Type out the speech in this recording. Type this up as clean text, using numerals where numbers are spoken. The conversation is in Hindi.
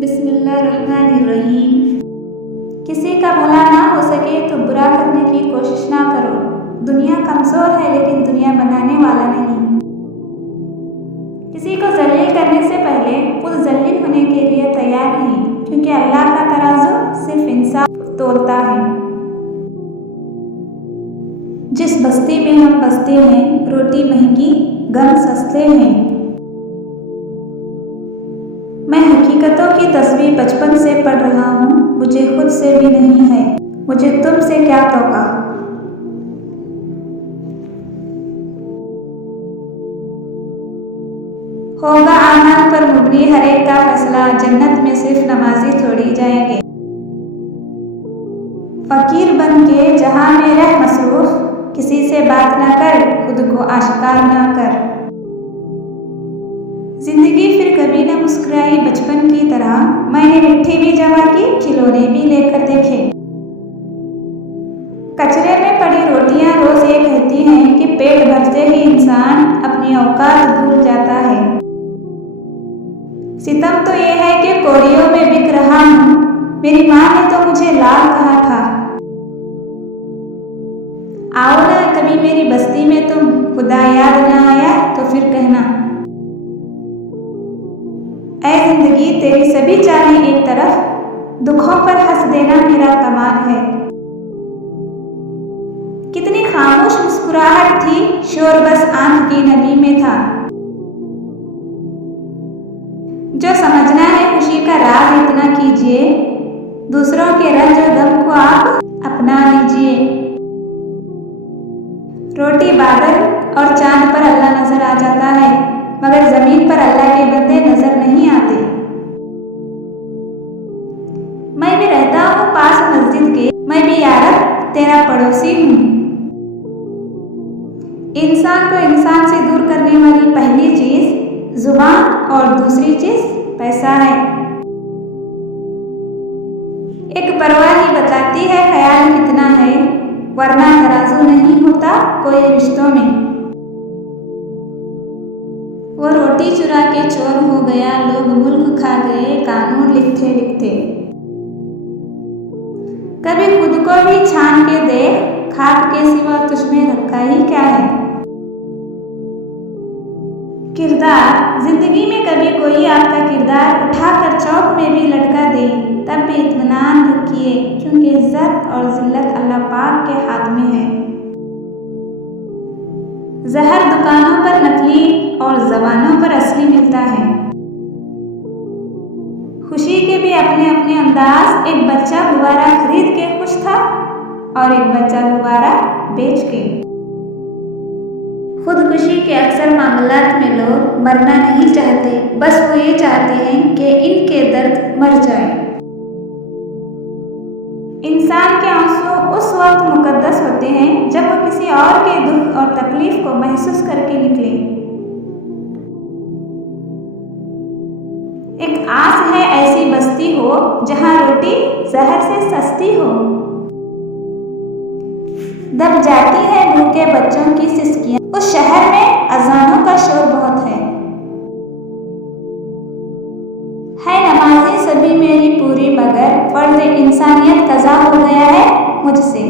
बिस्मिल्लाहिर्रहमानिर्रहीम। किसी का भला ना हो सके तो बुरा करने की कोशिश ना करो। दुनिया कमज़ोर है लेकिन दुनिया बनाने वाला नहीं। किसी को जलील करने से पहले खुद जलील होने के लिए तैयार नहीं, क्योंकि अल्लाह का तराजू सिर्फ इंसाफ तोलता है। जिस बस्ती में हम बसते हैं, रोटी महंगी, गम सस्ते हैं। मैं हकीकतों की तस्वीर बचपन से पढ़ रहा हूँ, मुझे खुद से भी नहीं है, मुझे तुमसे क्या तौका। होगा आमाल पर मुबनी हर एक का फैसला, जन्नत में सिर्फ नमाजी थोड़ी जाएंगे। फकीर बन के जहां में रह मसरूफ, किसी से बात ना कर, खुद को आश्कार ना कर। जिंदगी फिर कभी न मुस्कुराई बचपन की तरह, मैंने मिट्टी भी जमा की, खिलौने भी लेकर देखे। कचरे में पड़ी रोटियां रोज ये कहती हैं कि पेट भरते ही इंसान अपनी औकात भूल जाता है। सितम तो ये है कि कौड़ियों में बिक रहा हूँ, मेरी माँ ने तो मुझे लाल कहा था। आओ ना कभी मेरी बस्ती में तुम, खुदा याद ना आया तो फिर कहना। ऐ जिंदगी तेरी सभी चाहें एक तरफ, दुखों पर हंस देना मेरा कमाल है। कितनी खामोश मुस्कुराहट थी, शोर बस आंख की नमी में था। जो समझना है खुशी का राज इतना कीजिए, दूसरों के रंज और गम को आप अपना लीजिए। रोटी बादल और चांद पर अल्लाह नजर आ जाता है, मगर जमीन पर अल्लाह के बंदे नजर नहीं आते। मैं भी रहता हूँ पास मस्जिद के, मैं भी यारब तेरा पड़ोसी हूँ। इंसान को इंसान से दूर करने वाली पहली चीज जुबान और दूसरी चीज पैसा है। एक परवाह ही बताती है ख्याल कितना है, वरना तराजू नहीं होता कोई रिश्तों में। वो रोटी चुरा के चोर हो गया, लोग मुल्क खा गए कानून लिखते लिखते। कभी खुद को भी छान के देख, खाक के सिवा तुझमें रखा ही क्या है। किरदार जिंदगी में कभी कोई आपका किरदार उठाकर चौक में भी लटका दे, तब भी इत्मीनान रखिए, क्योंकि इज्जत और जिल्लत अल्लाह पाक के हाथ में है। जहर दुकानों पर नकली और जबानों पर असली मिलता है। खुशी के भी अपने अपने अंदाज। एक बच्चा गुब्बारा खरीद के खुश था और एक बच्चा गुब्बारा बेच के। खुदकुशी के अक्सर मामलात में लोग मरना नहीं चाहते, बस वो ये चाहते हैं कि इनके दर्द मर जाए। इंसान के आंसू उस वक्त मुकद्दस होते हैं जब वो किसी और के दुख और तकलीफ को महसूस करके निकले। एक आस है ऐसी बस्ती हो जहां रोटी जहर से सस्ती हो। दब जाती है भूखे बच्चों की सिसकियां, उस शहर में अजानों का शोर बहुत है। नमाज़ें सभी मेरी पूरी, मगर फर्ज इंसानियत कज़ा हो गया है मुझसे।